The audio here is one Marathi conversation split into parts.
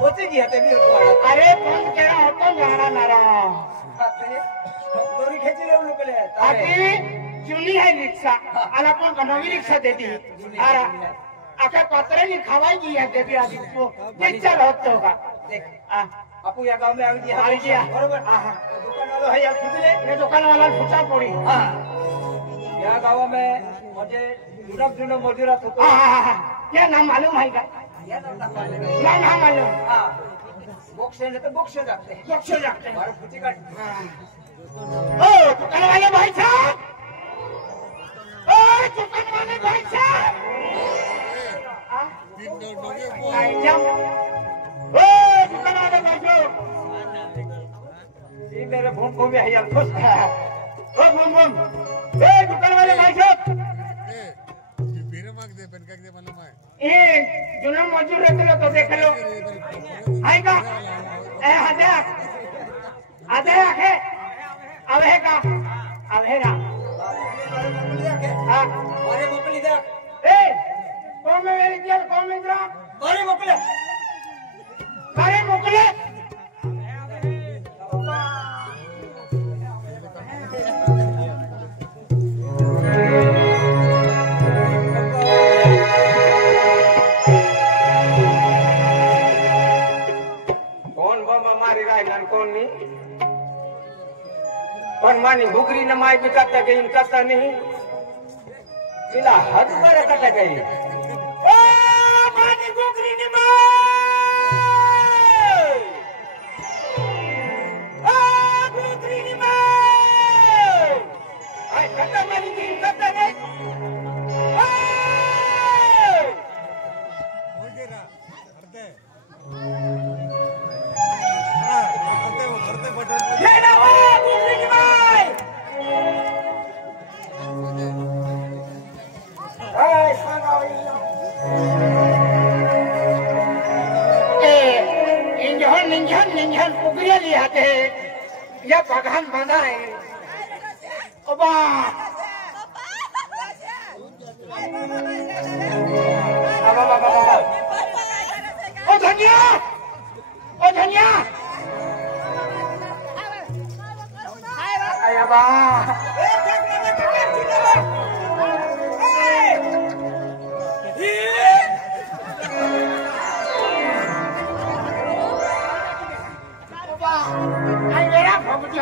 पोची गया ते भी होतो अरे फोन केला होतो जाणार नारा दोरी खेची लेऊ लोकले आधी जुनी आहे रिक्षा आणि आपण नवी रिक्षा देती अरे आता पत्र्याने खावायची आहे देवी आधी विचार होतो का देख आपू या गाव में आई दिया बरोबर दुकान वाला है यार खुदले ये दुकान वाला फुटा पड़ी या गाव में मुझे जुनम मजूरा तो क्या नाम मालूम है का या नाम मालूम बॉक्से ने तो बॉक्से जाते मारो फुची काट ओ दुकान वाले भाई साहब ओ दुकान वाले भाई साहब दुकान वाले भाई साहब ये मेरे फोन को भी है यार खुश ओ बम दुकान वाले भाई साहब ये जुनम मजूर रहते तो देख लो आएगा ए आधे आखे अब है का हाँ अरे मोकली दे ए कौन में मेरी क्या कौन में इधर अरे मोकले पण मानी भुकरी न माय बिचारता काही करता नाही तिला हात बरं करता काही मानी भुकरी न भुकरी न माय करता मानी की करता नाही निंजन पुगरिया लिए आते हैं या बगान बांधा है ओबा ओ धनिया आया बा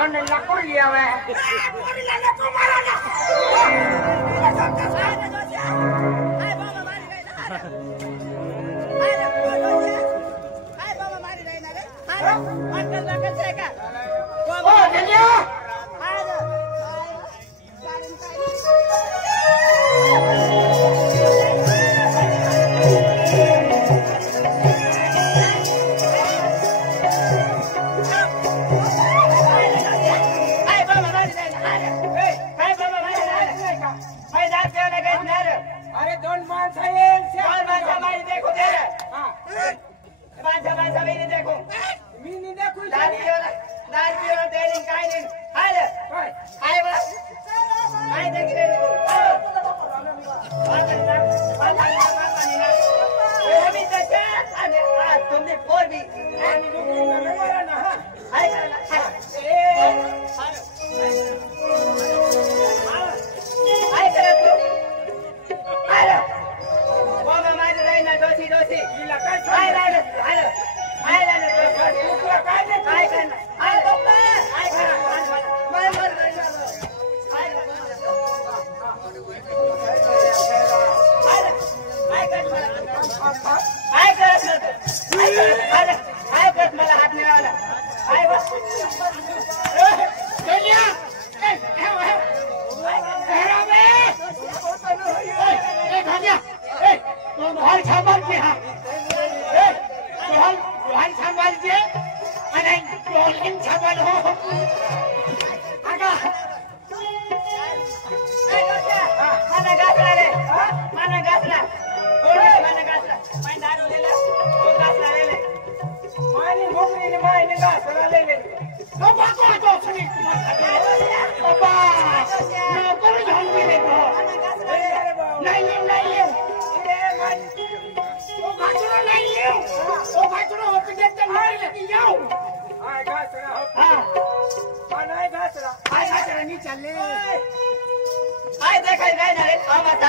नहीं लाको लिया हुआ है नहीं चालले आय देखाई गाय ना रे आमाचा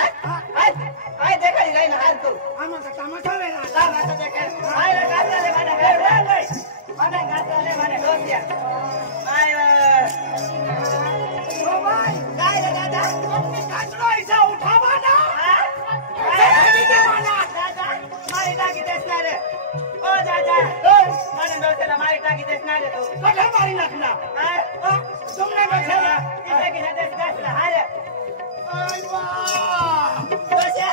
आय देखाई गाय ना हाल तू आम्हाला तमाशा वेळा आमाचा देखाई आय रे गाजले माने गाय माने गाजले माने डोसिया आय ओ बाय गाय रे दादा तुम्ही काचलो ऐसा उठावा ना दादा मारी टाकी देसणार ओ दादा माने डोसेला मारी टाकी देसणार तू कठा मारी लागला तुमने बचाला इसे की देस गासला हारे आय वा डोसिया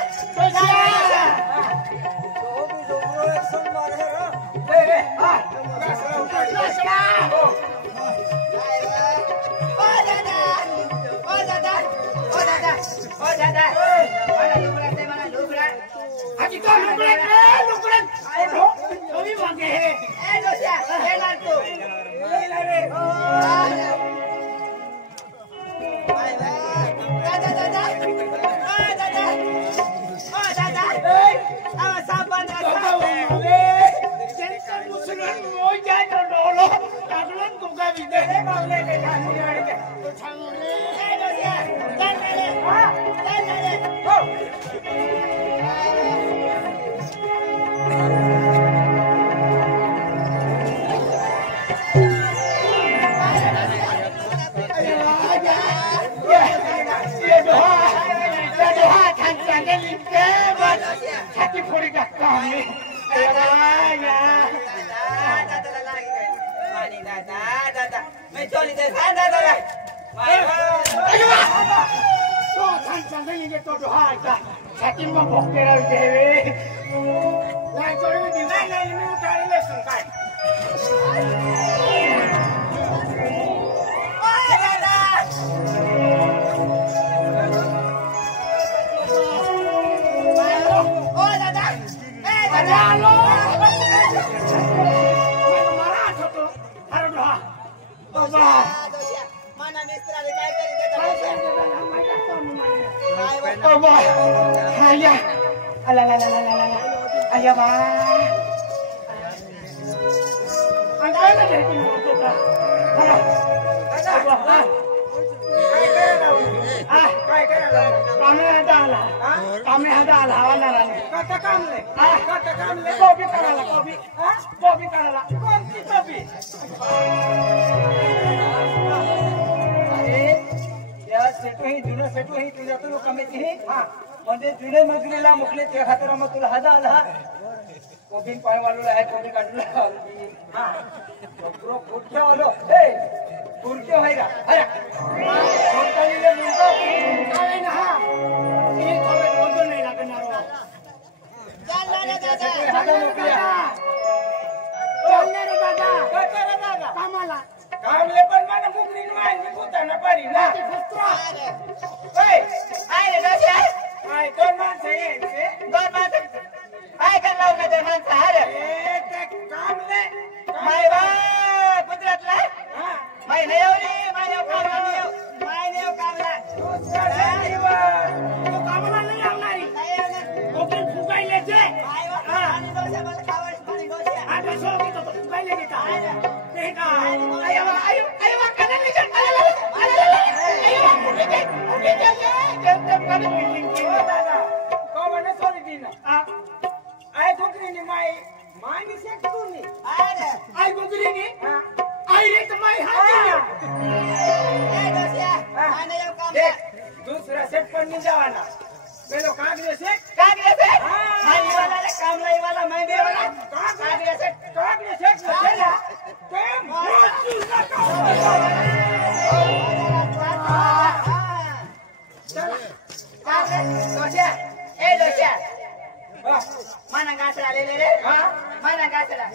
म्हणजे जुने मजलीला मुकले त्या खातर मग तुला हजा आला कोबी पाय वाढवला आहे कोबी काढला कुठच्या आलो हे कुर्क्यो आहे का अरे कोणतालीले मुलगा काय ना हा हे थोडे वजन नाही लागणार चालला रे दादा हाता मुकल्या चालला रे दादा कचरा दादा कामाला कामले पण मला मुकली नाही मी कुताना पारी ना ते फुसरा ओय आय रे दादा आय दोन माणसं यायचे दोन माणसं काय करणार ना ते माणसं अरे ते कामले माय बा गुजरातला माय नेवली माय कामला तू कामला नाही आवणारी कोकण फुगायले जे आणि दोषा मला खावायची पाणी दोषा आता सोबत तो फुगायले घेता ते का आयो कनली जन आयो कुठे जम बिल्डिंग की दादा को म्हणे सोडी दिन आय गोगरीनी माय मी सेट तूनी अरे आय गोगरीनी आय रे तर माय हाती ए दोषा आने यो काम दूसरा सेट पण नहीं जावाना पेलो कागरे सेट माय वाला रे काम लाई वाला मैं भी वाला कागरे सेट चला ते मोचू ना दोषा ए दोषा mana gasra ले रे mana gasरा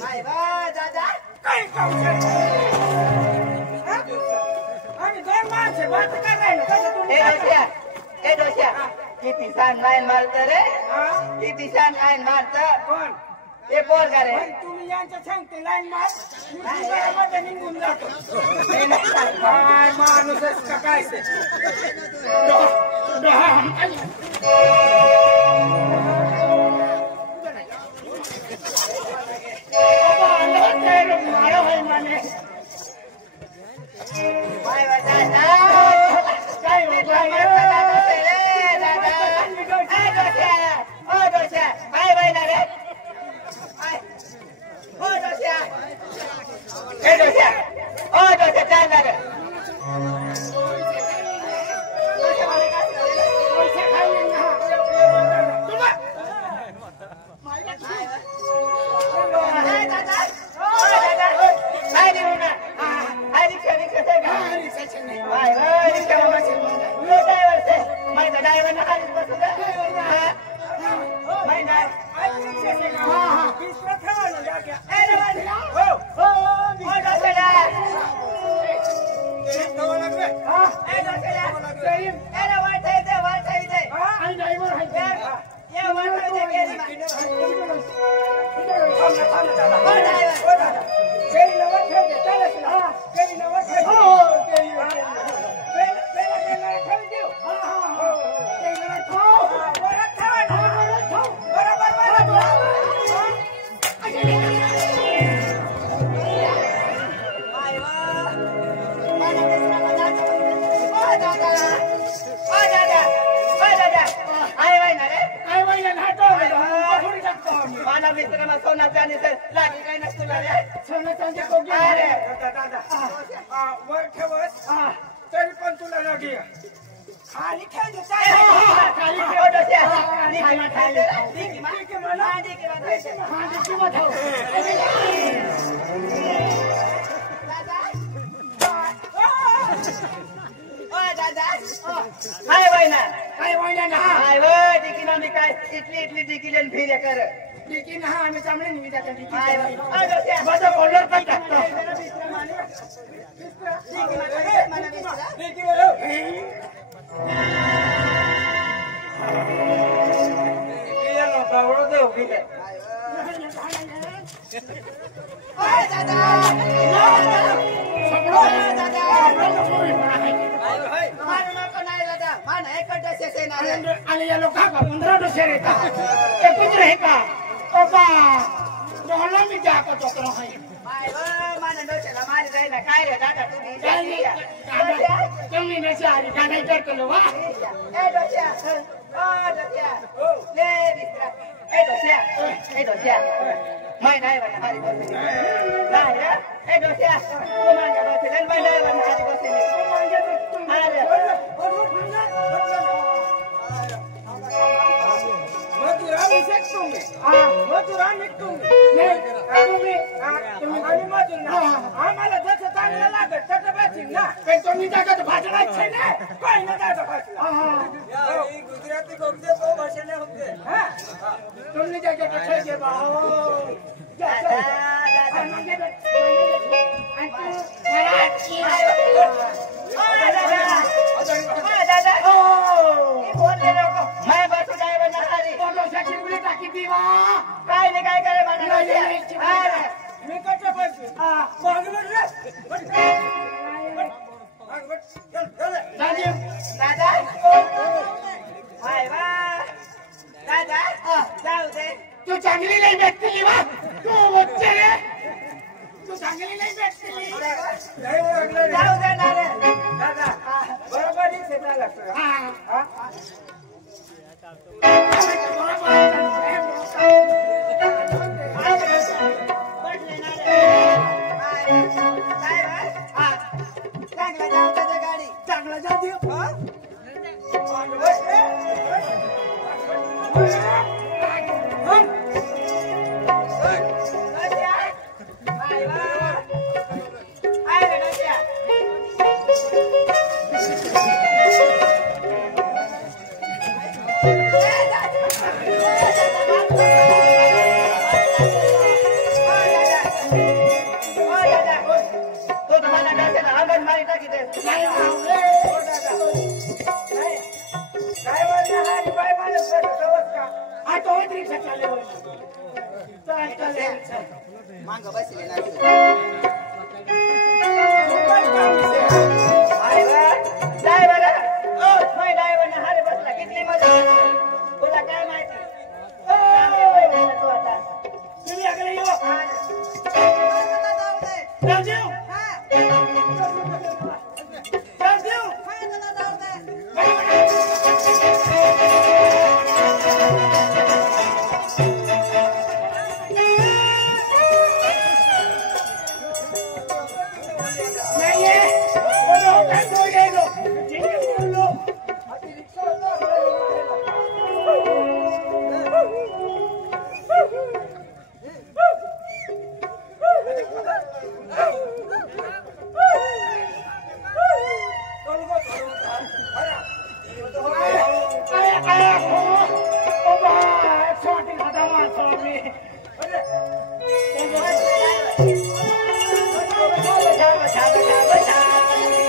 माय बा दादा काय काउचे आणि दोन माणसे बात कर राहिलो कसं तुम्ही ए दोषा किती सान लाईन मारत रे किती सान लाईन मारत कोण ए पोरगा रे तुम्ही यांच्या सांगते लाईन मार मी मध्ये निघून जातो काय माणूसच का काय ते मारो है माने बाय बाय दादा ए डोस्या ओ डोस्या चाल ना रे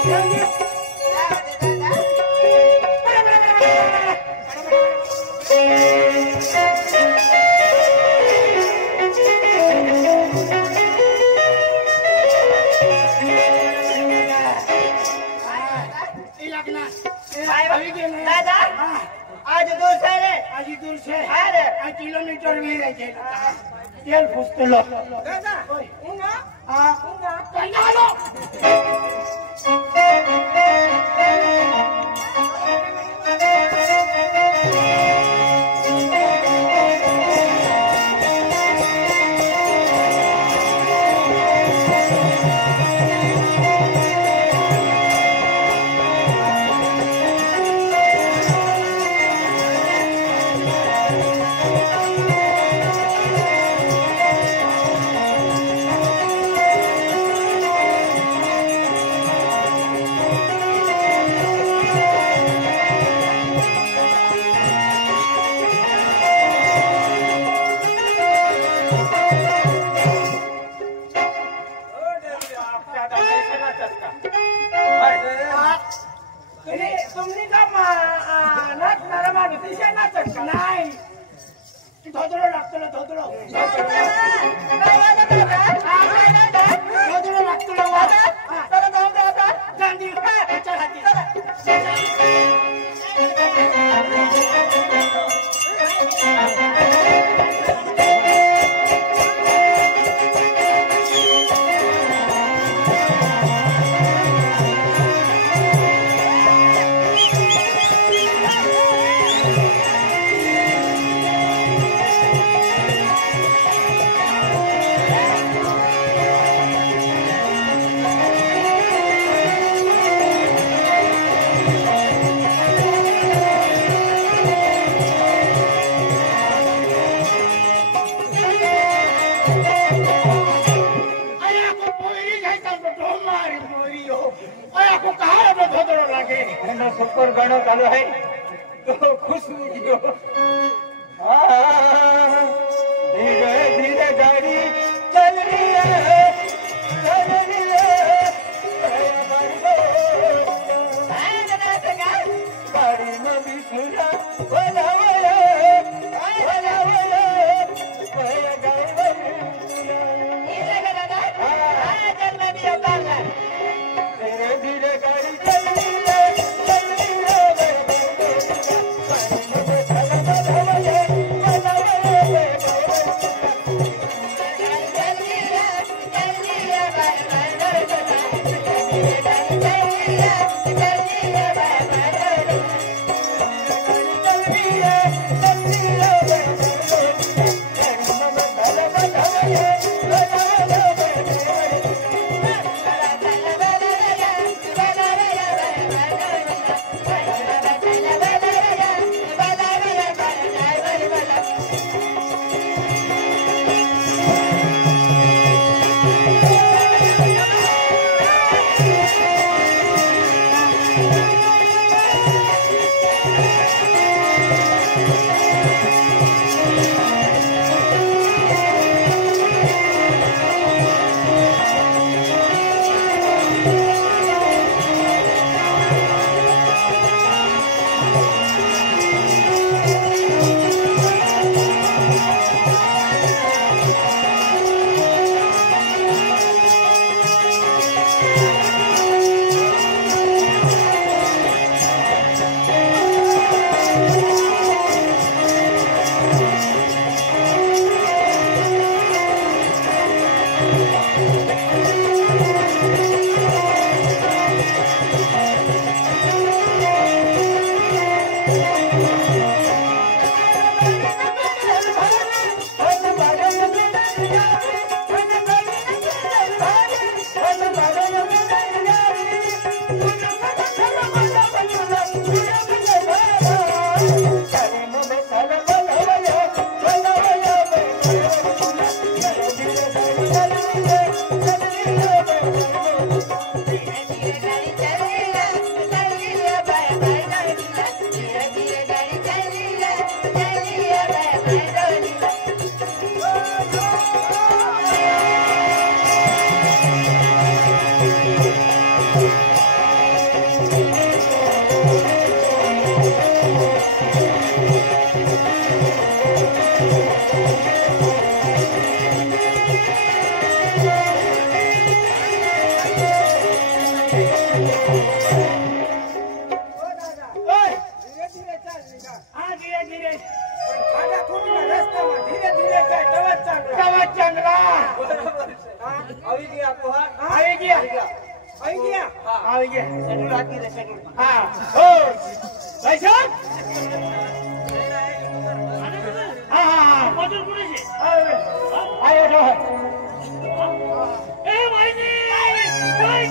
आज दूर से रे आज दूर से अरे 1 किलोमीटर में रह जाएगा तेल फुसते लो दादा उंगा उंगा कन्ना लो तुमने का नाच नरमा विषय नाच नाही धोदरो लागतो ना धोदरो धोदरो लागतो ना चला जाऊन दे आता गांधी चल हाती सुपर गाणं चालू आहे तो खुश निघो धीरे धीरे गाड़ी चल रही है गाड़ी में भी सुना बोला धीरे धीरे गाड़ी चल रही है આવી ગયા આપો હા આવી ગયા આવી ગયા આવી ગયા શેડ્યુલ આપી દે શેડ્યુલ હા હો ભાઈ સાહેબ હા હા મજૂર કોને છે આયો જો એ ભાઈજી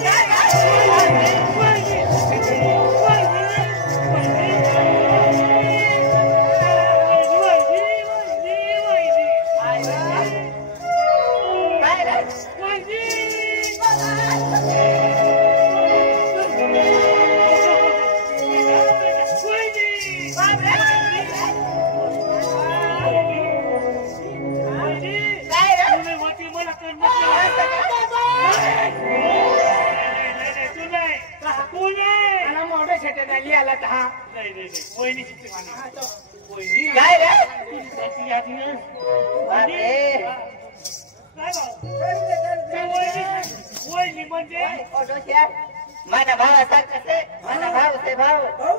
મારા ભાવ સાચા છે મારા ભાવ છે ભાવ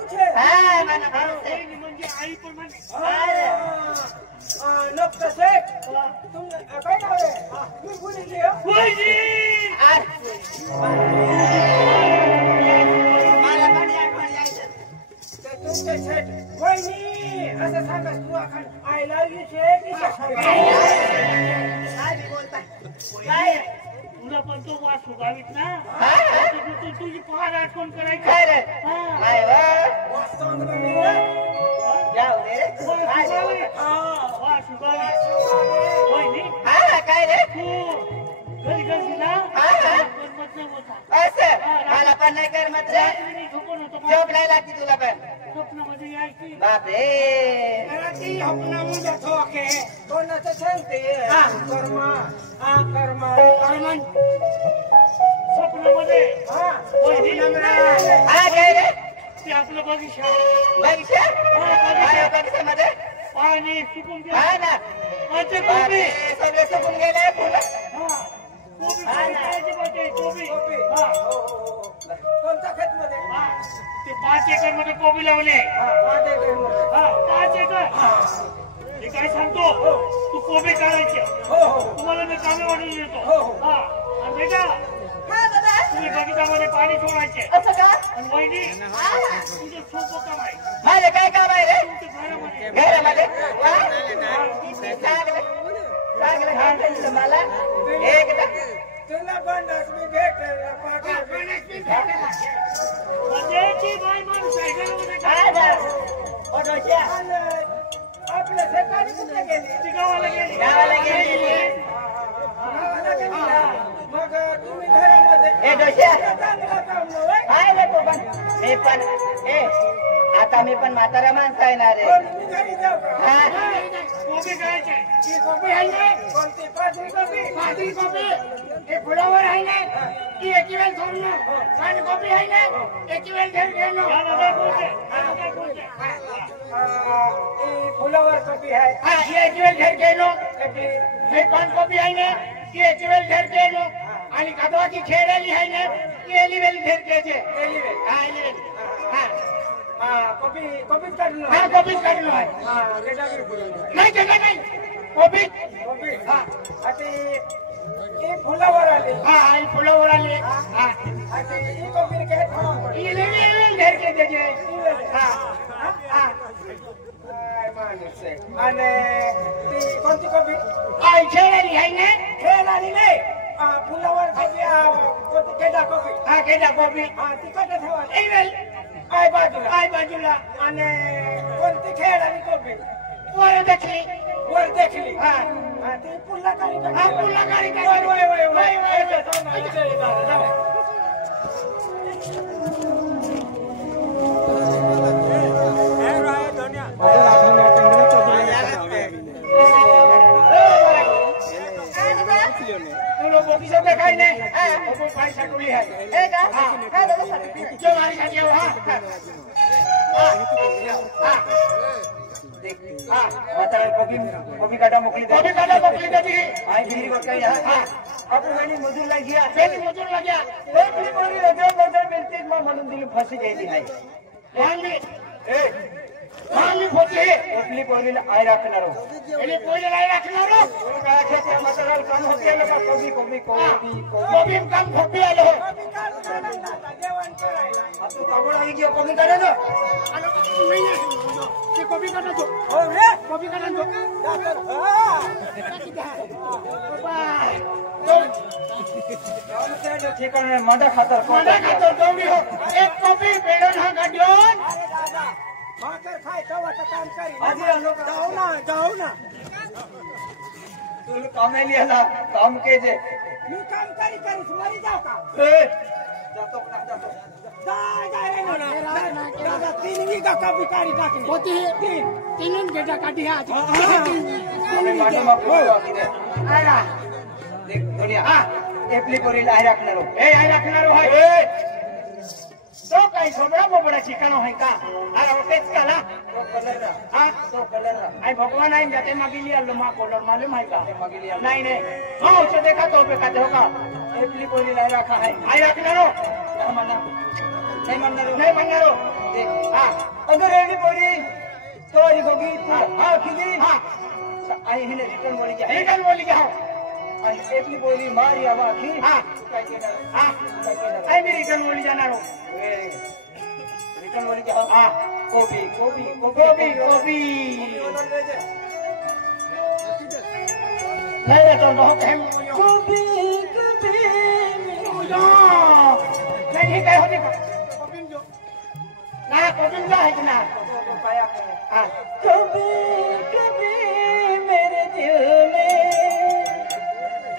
છે હા મારા ભાવ છે आई पण म्हणजे नक्का शेठ तुम काय नाव आहे मी बोलली मला पण यायचं तुमचे शेठ वहिनी असं सांगस तू अखंड आय लव्ह यू शेठ काय बोलताय काय तुला पण तो वास सुगावीत ना तुझी पहार आठवण करायची काय रे हा. काय वास चांगला नाही जाऊ दे काय वास सुगावी वहिनी हा काय रे तू घरी घरी ना हा. पण मत नाही होता असं मला पण नाही कर मात्र रात्री झोपून होतो जॉब नाही लागती तुला पण स्वप्नामध्ये यायची बापरे ती हपनामध्ये ठोके कोणाचं सांगते कर्म स्वप्नामध्ये वहिनी हा काय रे ते आपलं बगीचा बगीचा बगीचा. बगीच्यामध्ये पाणी सुकून हा गेलं ना कोबी बापरे, सगळे सुकून गेले फुलं हा कोबी हा ना. खायची बाकी कोबी हा कोणत्या खेत मध्ये हा ते 5 एकर मध्ये कोबी लावले हा 5 एकर हे काय सांगतो तू कोबी काढायची तुम्हाला मी कामे वाढून देतो हा आणि बेटा तुम्ही बगीच्यामध्ये पाणी सोडायचे असं का आणि वहिनी तुझं सोपं काम आहे माझे काय काम आहे रे तुमच्या घरामध्ये घरामध्ये वा? चांगलं चांगलं काम सांगितलं मला एकदा तुला बंडास मी भेटला म्हणजे ती बाई माणूस आहे घरामध्ये काय? आपल्या सरकारी कुठे गेली ती गावाला गेली गावाला गेली मग तुम्ही घरामध्ये हे डोश्या काय रे तू पण आता मी पण म्हातारा माणसा येणार रे कोबी खायचे कोबी आहे ना कोणती पाजरी कोबी हे फुलावर आहे ना की एक वेळ सोडणं पाणी कोबी आहे ना एक वेळ घेऊन घेणं फुलावर कोबी आहे हा ही एक वेळ घेऊन घेणं हे पान कोबी आहे ना की एक वेळ घेऊन घेणं आणि कदवाची खेळ आली आहे ना की एलिवेल घेऊन घ्यायचे हा एलिवेल हा कोबीच काढलं आहे नाही त्याचा नाही कोबी हा ते फुलावर आले हा आणि फुलावर आले हा ही कोबी काय घेर के त्याचे हा हा आणि ती कोणती कोबी खेळ आली आहे ना खेळ आली नाही फुलावर कोणती केडा कोबी हा केडा कोबी हा ती कशा ठेवा आय बाजूला आणि कोणती खेळ आणि कोबी वर देखली हा ती पुल्ला काळी काही नाही साठवली आहे कोबी काटा मोकली त्याची मजूर लाग्या म्हणून दिली फाशी घ्यायची नाही मामी होते एपली पोरीला आय राखणारो एले पोरीला नाही राखणार काय त्या मसाला काम होते ना कोबी कोबी कोबी कोबी काम खोपी आलो तू काबळ आई गयो कोबी काढे ना ते कोबी काढतो हो रे कोबी काढतो ठिकाणे मादा खातर दौडी हो एक कोबी बेडन हा गाड्योन भाकर खाय तवाचं काम करी आधी लोक जाऊ ना तुला कामेली आला काम के जे मी काम करीस मरी जाऊ का जातो ना जातो जा रे ना दादा 3 वीघा का बिकारी टाकली होती 3 गेटा काढी आज आम्ही मांडमा बोलतो की आला देख दुनिया एपली पोरीला आय राखणारो आय राखणारो हाय तो काही सोबडा बोबडा ठिकाण आहे का अरे तेच का ना तो कलर आई भगवान आई जाते मागिली आलो मा कोलर मालूम है का मागिली आलो नहीं हाँ उसे देखा तो पे कहते होगा एपली पोरीला आय राखा है आई रखना रो नहीं मानना देख हाँ अगर एपली पोरी तो आई होगी हाँ किदी हाँ आई हिने रिटर्न बोली क्या आणि एपली पोरी मारी आवा की हाँ काय केलं हाँ आई मेरी रिटर्न बोली जाना रो रिटर्न बोली क्या हाँ कोबी कोबी गोभी गोभी नहीं रहता बहुत है कोबी कोबी नहीं क्या होती ना कोबिन जो है कि ना पाया हाँ कभी कभी मेरे दिल में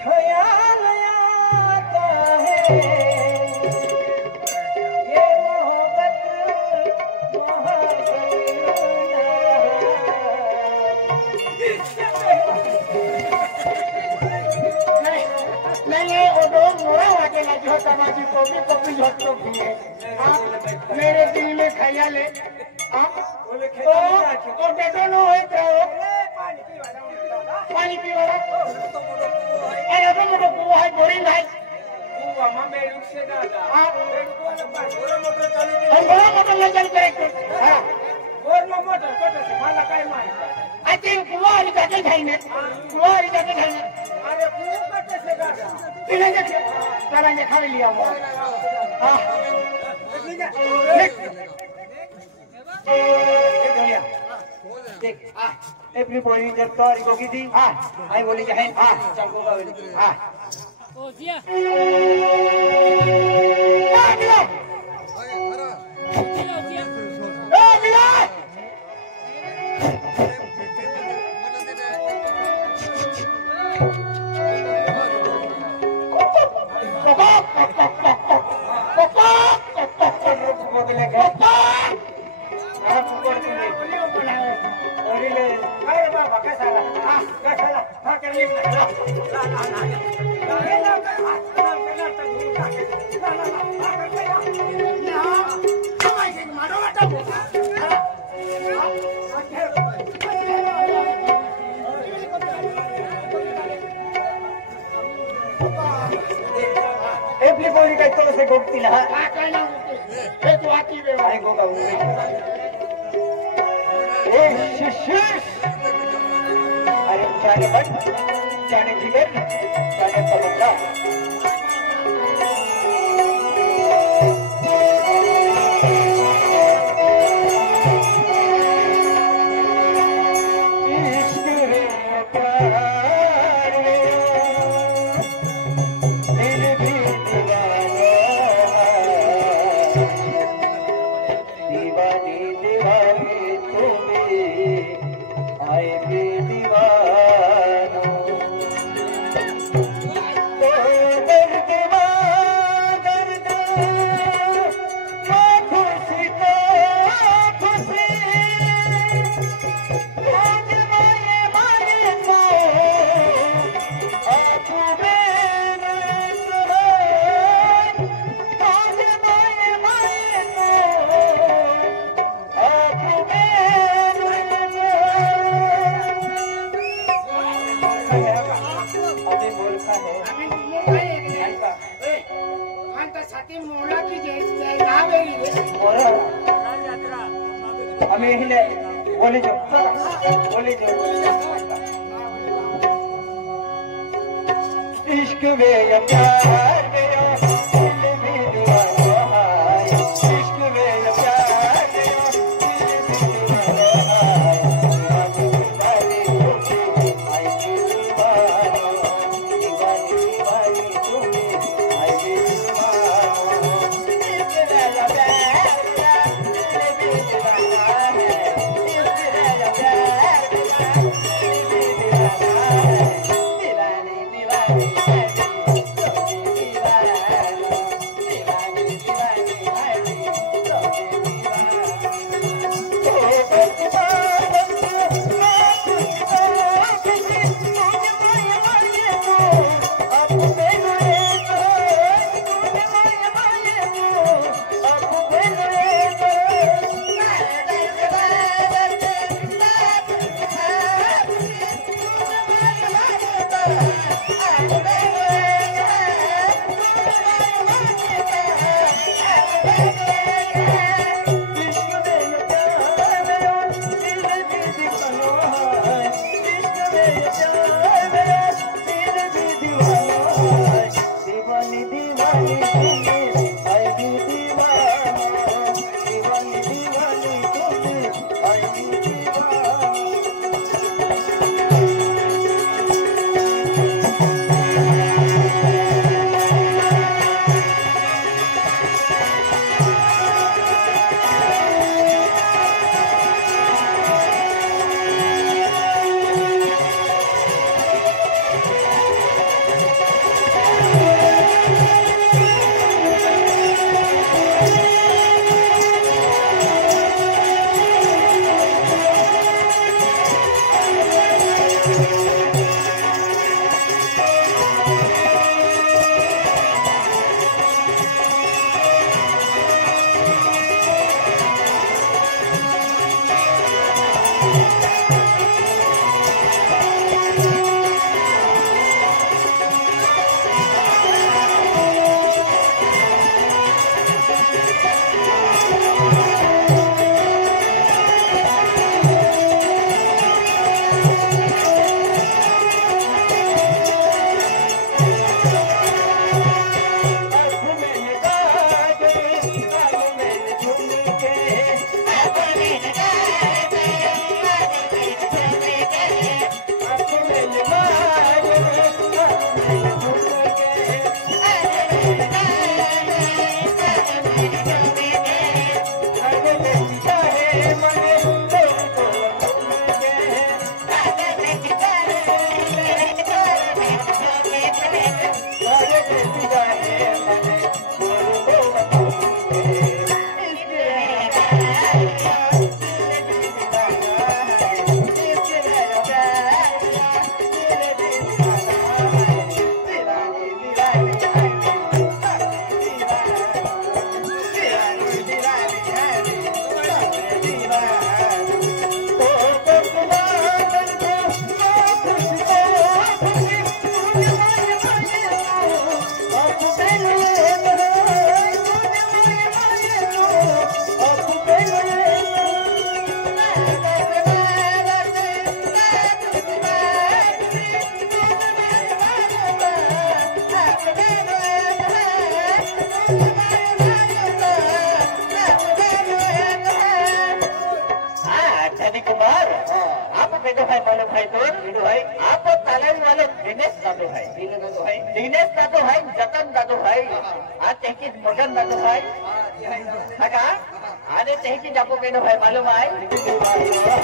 ख्याल आता है ये मोहब्बत नहीं वो दो मोरा वाके ना जो समाजी कोबी कोबी झटको किए मेरे दिल में ख्याल है तो बेटो नो है तो पानी पी वाला अरे तो मोटो कुआ है बोरिंग है कुआ मम्मी रुक दादा हां बड़ा मोटर चालू हम बड़ा मोटर ले चल करे हां और मोटर छोटा से मला काय माहिती आई थिंक कुआ वाली जाके खाएंगे कुआ वाली जाके खाएंगे अरे कुआ कटे से दादा इन्हें देख सारा ये खा लिया वो हां देख एपली पोरी जब तोरी को की थी हां आई बोली है हां चंको का बोली हां ओ जिया मिला मिला एपली पोरी काय तो से गोपती ना काय ना हे तू आती बे आई को का ए शिशिश अरे जाने बट जाने जिगर जाने पलंगा আমি এখানে বলে যাও इश्क में या प्यार में या दिल में दीवाना है इश्क में या प्यार में या दिल में दीवाना है दीवानी तुम्हें आई दीवाना दीवानी तुम्हें आई दीवाना इश्क में या प्यार में या दिल में दीवाना है इश्क में या प्यार में या दिल में दीवाना है दीवानी दीवानी दिनेश दादू भाई जतन दादू भाई आज तेकी मगन दादू भाई हका आने तेकी जापो केनो भाई मालूम है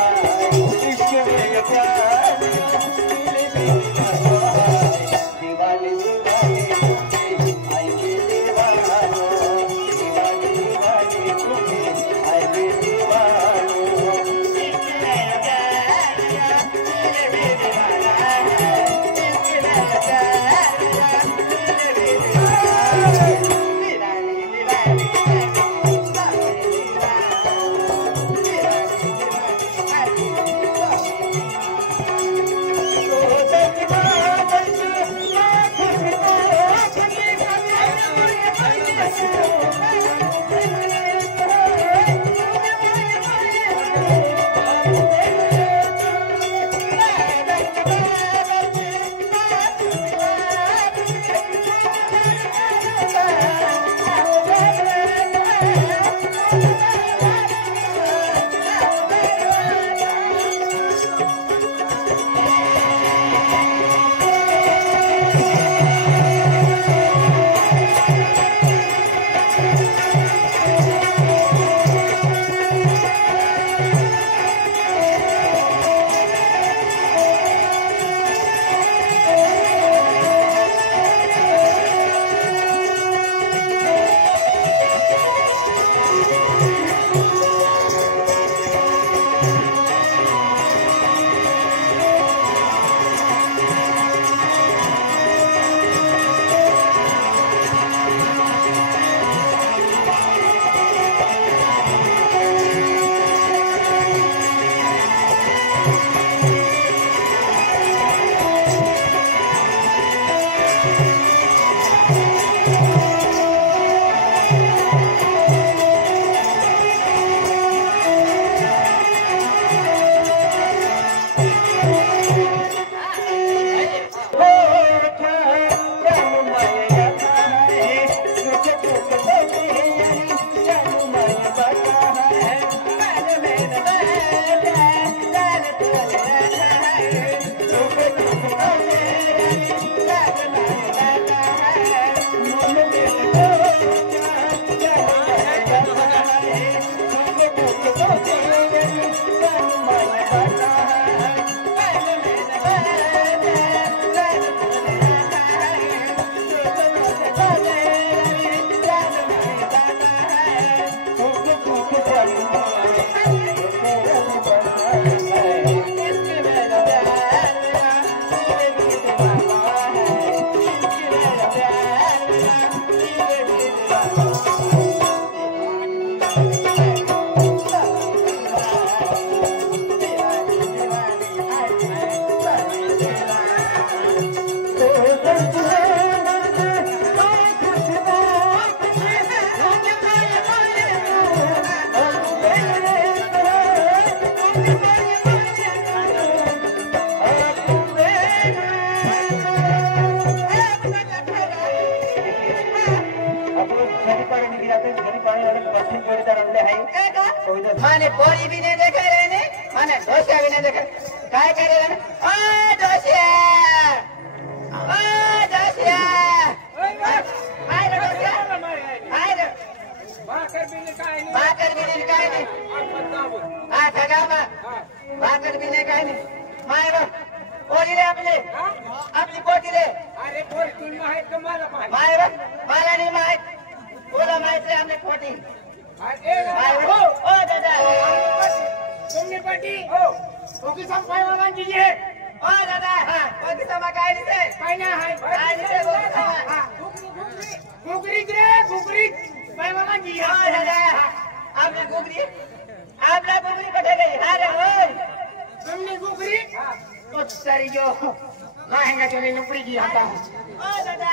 जोडीदारांले आहे माने पोरी भी नाही देखा रे ने माने ढोसिया भी नाही देखा काय करे रे ओ ढोसिया हाय रे ढोसिया हाय रे भाकर भी नाही काय नाही हा ठगामा भाकर भी नाही काय नाही मायरा पोरी रे आपली पोटी रे अरे पोरी तुला माहित का मला माहित मायरा मला नाही माहित बोला माहित रे आपली पोटी हो ओ दादा तुमने पटी हो ओकी सब पाय वाला दीजिए ओ दादा ओकी समा काय दिसे काय नाही हाय काय दिसे घुगरी रे घुगरी पाय वाला दीजिए ओ दादा आपली घुगरी कटे गई अरे ओए तुमने घुगरी तो सारी जो महंगा चले नौकरी की आता ओ दादा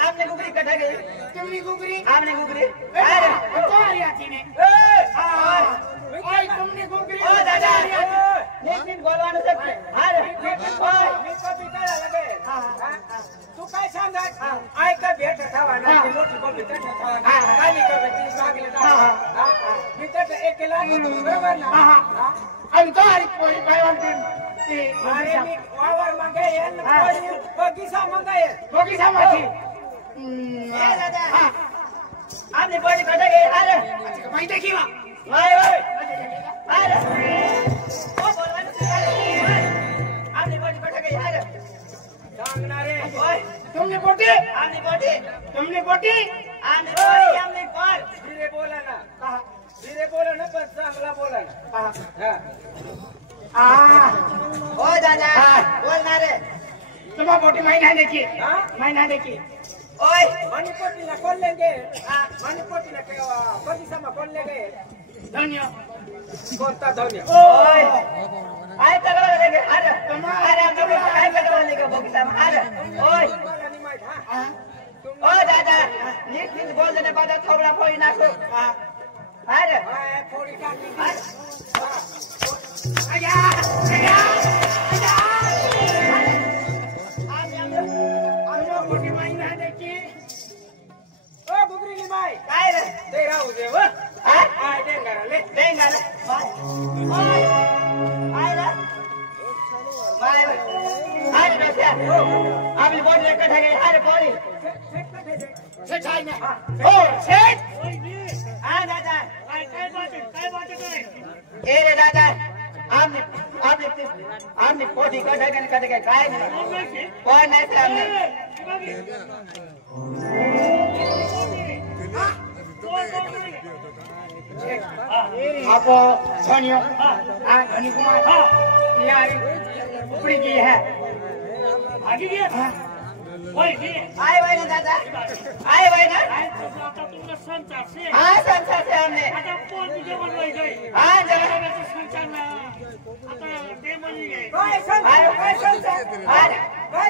आपने घुगरी कटे गई तुमने घुगरी आपने घुगरी अरे तो आ रही आती ने ओए तुमने घुगरी ओ दादा निश्चित बोलवानु सकते अरे मी कभी काय लगे तू काय सांगत आय का भेट ठेवा ना मोठी कॉपी भेट ठेवा काली कॉपी ती मागले मी तर एक केला बरोबर ना आणि तो हरी पोरी पायवान ती अरे मी वावर मागे येन बगीचा मागे बगीचा मागे ए दादा आपने बॉडी कटे गई अरे भाई देखिवा भाई भाई अरे ओ बोलवानु सकते आपने बॉडी कटे गई अरे सांगना रे ओए तुमने पोटी आपने बॉडी तुमने पोटी आपने बॉडी हमने पर धीरे बोला ना पण चांगला बोला ना ओ दादा बोलना रे तुम्हारा पोटी महीना देखिए महीना देखिए ओए मणिपोटी ना कौन लेंगे मणिपोटी ना बगीचा में कौन लेंगे धन्य कोणता धन्य ओए आय तगड़ा लेंगे अरे अरे हम लोग आय तगड़ा लेंगे बगीचा में अरे ओए ओ दादा नीट बोल देने बाद थोड़ा फोड़ी ना को अरे फोड़ी का आया हम लोग पोटी महीना देखिए ओ बुगरी ली माई काय रे दे राहू दे वो आ देंगा ले देंगा रे ओए आय रे बाय अरे बच्चा अभी बोल लेकर ठगे अरे बोली सेठ आई ना ओ सेठ ओय जी आ दादा काय बात आहे ए रे दादा आपने पोटी कटे गए काय नहीं कोई नहीं थे हमने आप धनियो धनी कुमार यार उपड़ी की है आगे गया ओय जी आए भाई ना दादा आए भाई ना आता तुमने संसार से हाँ संसार से हमने आता पोल तुझे बनवाई गई हाँ जरा संसार ना आता ते मनी गई काय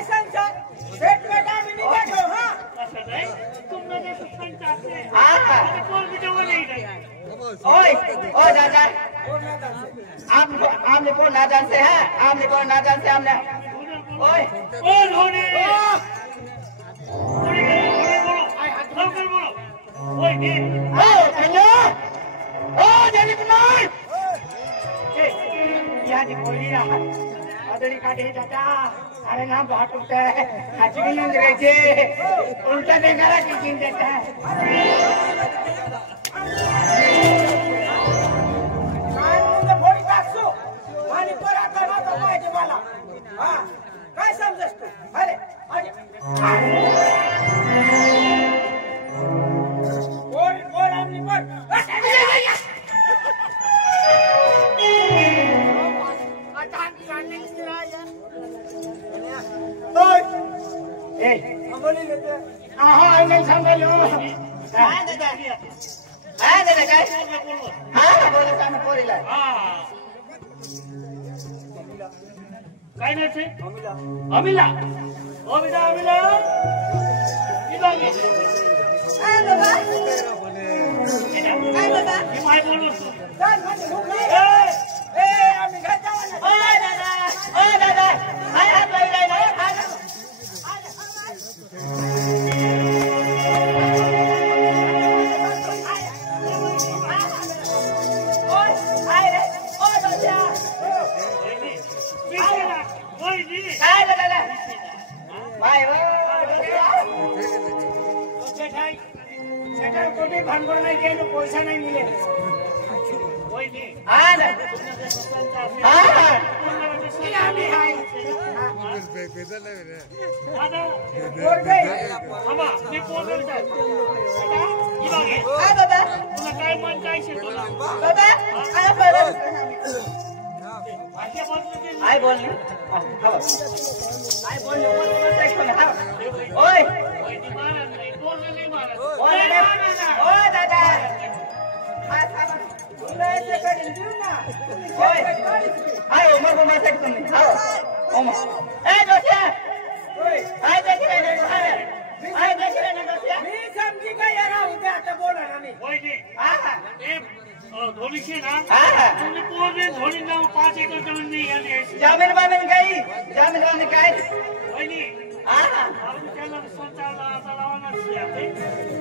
संसार सेठ बेटा भी नहीं देखो हां असं नाही तुमने जे संसार से हाँ आता पोल तुझे बनवाई गई ओए ओ दादा आपने कौन नादान से है आपने कौन नादान से हमने ओए बोल होने बोलो ओय जी ओ धन्यो ओ जनी कुमार या जी बोली रहा अदड़ी काटे दादा अरे ना बात उठता है आज भी नहीं रहे उल्टा देखा रहा कि दिन देता है काय समजस तू अरे बोल आमनी बोल हाँ नहीं समझ लो हाँ दादा काय हाँ बोले सामने पोरी ला काय नाही ते अमिला ओ बेटा अमिला इबागे काय बाबा मी काय बोललो आम्ही घर जाऊ ओ दादा हाय हात लावलाय ना कुठे भांडवल नाही केलं पैसा नाही मिळेल वहिनी हा ना हा आम्ही आहे आता पोर गई थांबा मी पोहोचलो ही बघे हा बाबा तुला काय मन काय शिकवलं बाबा आ बाबा भाषा बोलतो ते आय बोलणे आय बोलणे ओय वहिनी मारत नाही बोलणं नाही मारत ओय ओ दादा हा थांबा तुला याचं करीन देऊ ना ओय आय उमर को मारते तुम्ही आओ उमर ए दोस्या ओय आय देख रे आय देख रे ना दोस्या मी समजी काय यार उद्या आता बोला ना मी वहिनी हा हे धोनीशी ना हा तुम्ही पोरने धोनी नाव 5 एकर जमीन नाही याने जामीन बामीन काही जामीन बामीन काय वहिनी हा आपण त्याला संचालना आता लावणार आहे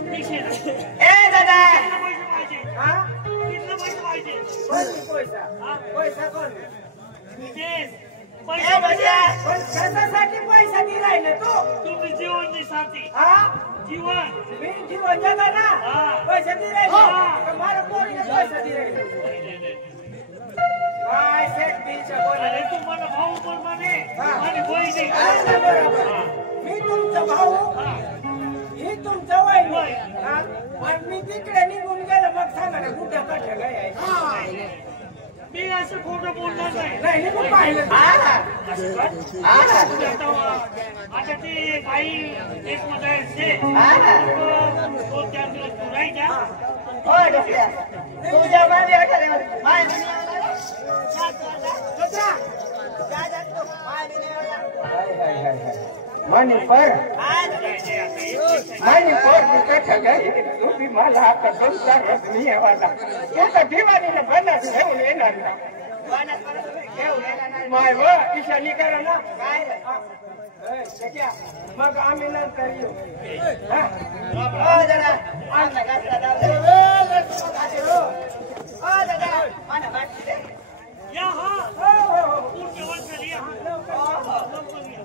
विषय नाही ए दादा किती पैसे पाहिजे हा किती पैसे पाहिजे पैसा हा पैसा कोण ते ए पैसे बच्चा पण कशासाठी पैसा दिलाय ना तू तुम्ही जीवन साथी हा जीवन मी जीवन जगा ना हा. पैसा दिलाय हा. तुम्हाला पोरीने पैसा दिलाय काय सेट दिलच्या बोल अरे तू मला भाऊ पण म्हणे हा. आणि बहिणी बरोबर मी तुमचा भाऊ हा. ही तुमचा वय वय. हा पण मी तिकडे निघून गेलो मग सांगा ना कुठं कठ्या काय मी असं खोटं बोलणार नाही नाही निघून पाहिलं असं कर. आता ती बाई एक मध्ये असते 2-4 दिवस तू राहायच्या तुझ्या मागे मनी पर तुम्ही मला आता संसार मी वाला तुझा दिवाणीने बनत घेऊन येणार ना माय व ईशानी करा ना काय मग आम्ही नंतर येऊ दादा या हा हो हो हो तू जेवण कर या लवकर या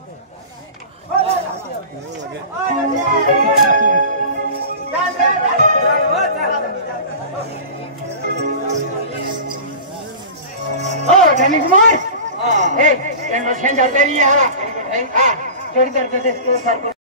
धनी कुमार ए, en los gente de